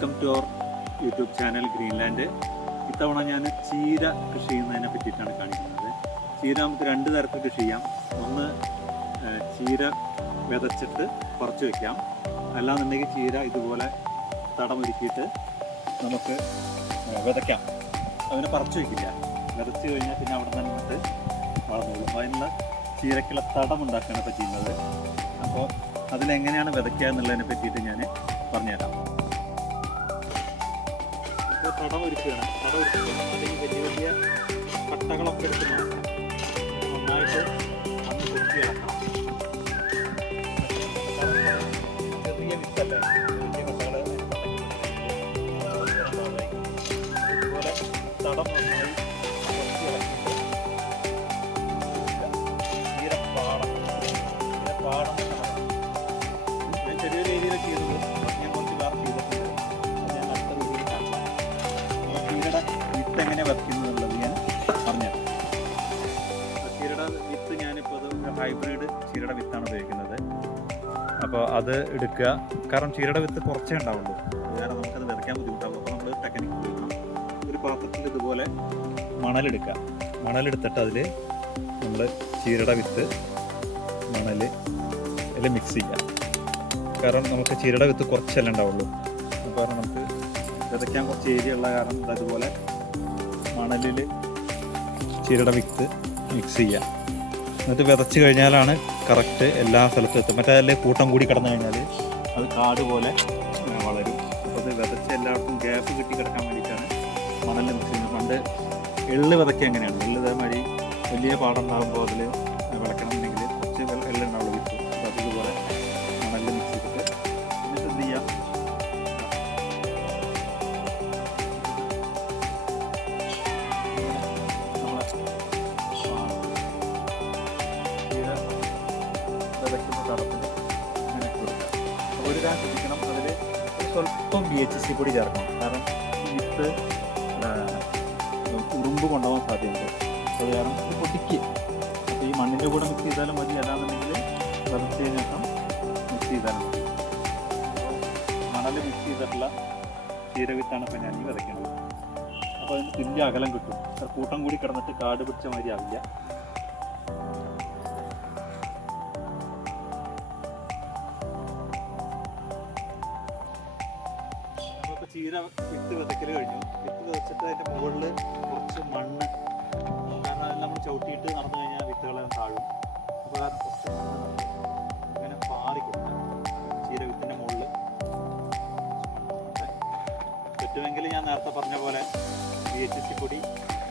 Welcome to our YouTube channel Greenland. ഇത്തവണ ഞാൻ ചീര കൃഷി ചെയ്യുന്നതിനെ പറ്റിയിട്ടാണ് കാണിക്കുന്നത്. ചീര നമുക്ക് രണ്ട് തരത്തിൽ കൃഷി ചെയ്യാം. ഒന്ന് ചീര വിതച്ചിട്ട് പറിച്ചു വയ്ക്കാം, അല്ലാന്നുണ്ടെങ്കിൽ ചീര ഇതുപോലെ തടമൊരുക്കിയിട്ട് നമുക്ക് വിതയ്ക്കാം. അതിനെ പറിച്ചു വയ്ക്കില്ല, വിതച്ച് കഴിഞ്ഞാൽ പിന്നെ അവിടെ നിന്ന് നിന്നിട്ട് വളർന്നോളും. അതിനുള്ള ചീരക്കുള്ള തടമുണ്ടാക്കുകയാണ് ഇപ്പോൾ ചെയ്യുന്നത്. അപ്പോൾ അതിലെങ്ങനെയാണ് വിതയ്ക്കുക എന്നുള്ളതിനെ പറ്റിയിട്ട് ഞാൻ പറഞ്ഞുതരാം. ഇപ്പോൾ തടമൊരുക്കുകയാണ്. തടമൊരുക്കുക വലിയ വലിയ കട്ടകളൊക്കെ എടുത്ത് മാറ്റണം. നന്നായിട്ട് മണ്ണ് കൊത്തി ഇളക്കണം. ചെറിയ വിത്തല്ലേ, വലിയ കട്ടകൾ ഇതുപോലെ തടം നന്നായി കൊത്തി ഇളക്കിയിട്ട് പാടം ഞാൻ ചെറിയൊരു ഏരിയയിലൊക്കെ ചെയ്തത്. ഞാൻ കുറച്ച് വേറെ ചെയ്തിട്ടുണ്ട്. അത് ഞാൻ അടുത്ത വീഡിയോയിൽ കാണിക്കാം. ചീരയുടെ വിത്ത് എങ്ങനെ വയ്ക്കുന്നത് എന്നുള്ളത് ഞാൻ പറഞ്ഞുതരാം. ചീരയുടെ വിത്ത് ഞാനിപ്പോൾ അത് ഹൈബ്രിഡ് ചീരയുടെ വിത്താണ് ഉപയോഗിക്കുന്നത്. അപ്പോൾ അത് എടുക്കുക. കാരണം ചീരയുടെ വിത്ത് കുറച്ചേ ഉണ്ടാവുള്ളൂ, കാരണം നമുക്കത് വിതയ്ക്കാൻ ബുദ്ധിമുട്ടാകും. അപ്പോൾ നമ്മൾ ടെക്നിക്ക് ഉപയോഗിക്കണം. ഒരു പാത്രത്തിൽ ഇതുപോലെ മണലെടുക്കുക. മണലെടുത്തിട്ട് അതിൽ നമ്മൾ ചീരയുടെ വിത്ത് മണലിൽ മിക്സ് ചെയ്യാം. കാരണം നമുക്ക് ചീരയുടെ വിത്ത് കുറച്ചല്ലേ ഉണ്ടാവുള്ളൂ. കാരണം നമുക്ക് വിതയ്ക്കാൻ കുറച്ച് ഏരിയ ഉള്ള കാരണം അതുപോലെ മണലിൽ ചീരയുടെ വിത്ത് മിക്സ് ചെയ്യാം. എന്നിട്ട് വിതച്ച് കഴിഞ്ഞാലാണ് കറക്റ്റ് എല്ലാ സ്ഥലത്തും എത്തും. മറ്റേ അതിൽ കൂട്ടം കൂടി കിടന്നു കഴിഞ്ഞാൽ അത് കാട് പോലെ വളരും. അപ്പോൾ അത് വിതച്ച് എല്ലായിടത്തും ഗ്യാപ്പ് കിട്ടി കിടക്കാൻ വേണ്ടിയിട്ടാണ് മണലിൽ മിക്സ് ചെയ്യുന്നത്. പണ്ട് എള്ള് വിതയ്ക്കുക എങ്ങനെയാണ്, എള്ള് ഇതേമാതിരി വലിയ പാടുണ്ടാകുമ്പോൾ അതിൽ വിളക്കണമെന്നുണ്ടെങ്കിൽ കുറച്ച് എള്ളുണ്ടാവുള്ളൂ വിത്ത്. അപ്പോൾ അതുപോലെ മണലിൽ മിക്സ് ചെയ്തിട്ട് എന്നിട്ട് എന്ത് ചെയ്യാം, നമ്മളെ വിതയ്ക്കുന്ന തടത്തിൽ അങ്ങനെ കൊടുക്കുക. അപ്പോൾ ഒരു കാര്യം ശ്രദ്ധിക്കണം, അതിൽ സ്വല്പം BHC പൊടി ചേർക്കണം. കാരണം ഈ വിത്ത് ഉറുമ്പ് കൊണ്ടുപോകാൻ സാധ്യതയുണ്ട്. അത് കാരണം ഇത് പൊടിക്കുക. അപ്പോൾ ഈ മണ്ണിൻ്റെ കൂടെ മിക്സ് ചെയ്താലും മതി, അല്ലാന്നുണ്ടെങ്കിൽ വിതച്ചതിന് ശേഷം മിക്സ് ചെയ്താലും മതി. മണൽ മിക്സ് ചെയ്തിട്ടുള്ള ചീരവിത്താണ് ഇപ്പോൾ ഞാൻ ഈ വിതയ്ക്കുന്നത്. അപ്പോൾ അതിന് തുല്യ അകലം കിട്ടും. കൂട്ടം കൂടി കിടന്നിട്ട് കാട് പിടിച്ച മാതിരി ആവില്ല. നമ്മളിപ്പോൾ ചീര വിത്ത് വിതയ്ക്കൽ കഴിഞ്ഞു. വിത്ത് വിതച്ചിട്ട് അതിൻ്റെ മുകളിൽ കുറച്ച് മണ്ണ്, കാരണം അതിൽ നമ്മൾ ചവിട്ടിയിട്ട് നടന്നു കഴിഞ്ഞാൽ വിത്തുകളെല്ലാം താഴും. അപ്പോൾ കാരണം കുറച്ച് മണ്ണ് ഇങ്ങനെ പാറി കൊടുക്കാം ചീര വിത്തിൻ്റെ മുകളിൽ. പറ്റുമെങ്കിൽ ഞാൻ നേരത്തെ പറഞ്ഞ പോലെ BHC പൊടി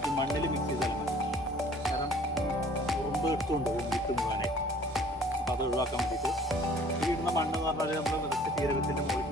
ഈ മണ്ണിൽ മിക്സ് ചെയ്താലും മതി. കാരണം ഉറുമ്പ് എടുത്തുകൊണ്ട് വിത്ത് മുഴുവനായി. അപ്പോൾ അത് ഒഴിവാക്കാൻ വേണ്ടിയിട്ട് ഈ ഇടുന്ന മണ്ണ് എന്ന് പറഞ്ഞാൽ നമ്മൾ വിതച്ച ചീര വിത്തിൻ്റെ മുകളിൽ